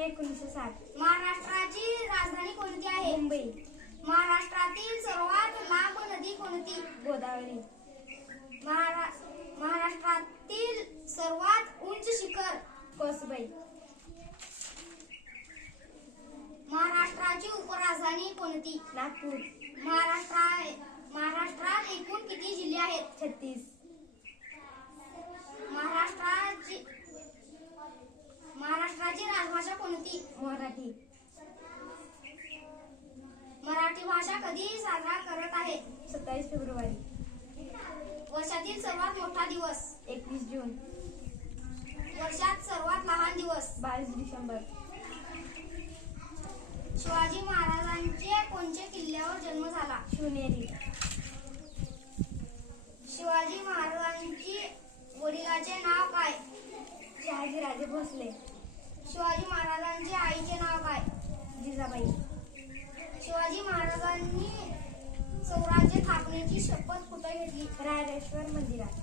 मे 1960. महाराष्ट्राची राजधानी कोणती आहे? मुंबई. महाराष्ट्रातील सर्वात लांब नदी कोणती? गोदावरी. महाराष्ट्रातील सर्वात उंच शिखर? कोसबाई. महाराष्ट्राची उपराजधानी कोणती? नागपूर. महाराष्ट्रात एकूण किती जिल्हे आहेत? 36. महाराष्ट्राची राजभाषा कोणती? मराठी. मराठी भाषा कधी साजरा करत आहे? 27 फेब्रुवारी. वर्षातील सर्वात मोठा दिवस? 21 जून. वर्षात सर्वात लहान दिवस? 22 डिसेंबर. शिवाजी महाराजांचे कोणत्या किल्ल्यावर जन्म झाला? शिवनेरी. शिवाजी महाराजांची वडिलांचे नाव काय? शहाजीराजे भोसले. शिवाजी महाराजांच्या आईचे नाव काय? जिजाबाई. शिवाजी महाराजांनी स्वराज्य स्थापनेची शपथ कुठे घेतली? रायरेश्वर मंदिरात.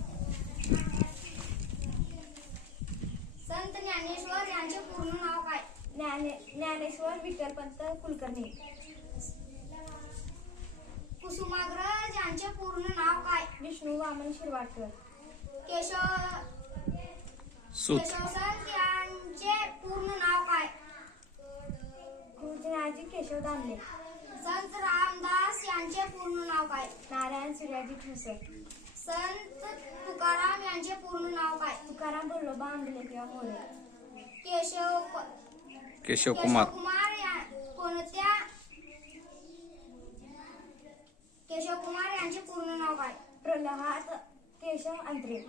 संत ज्ञानेश्वर यांचे पूर्ण नाव काय? ज्ञानेश्वर विठ्ठलपंत कुलकर्णी. कुसुमाग्रज यांचे पूर्ण नाव काय? विष्णू वामन शिरवाडकर. केशवसंत यांचे पूर्ण नाव काय? कृष्णाजी केशव दामले. संत रामदास यांचे पूर्ण नाव काय? नारायण सूर्याजी ठोसर. संत तुकाराम यांचे पूर्ण नाव काय? तुकाराम बोल्लोबा आंबले किंवा मोरे. केशवकुमार यांचे पूर्ण नाव काय? प्रल्हाद केशव अंत्रे.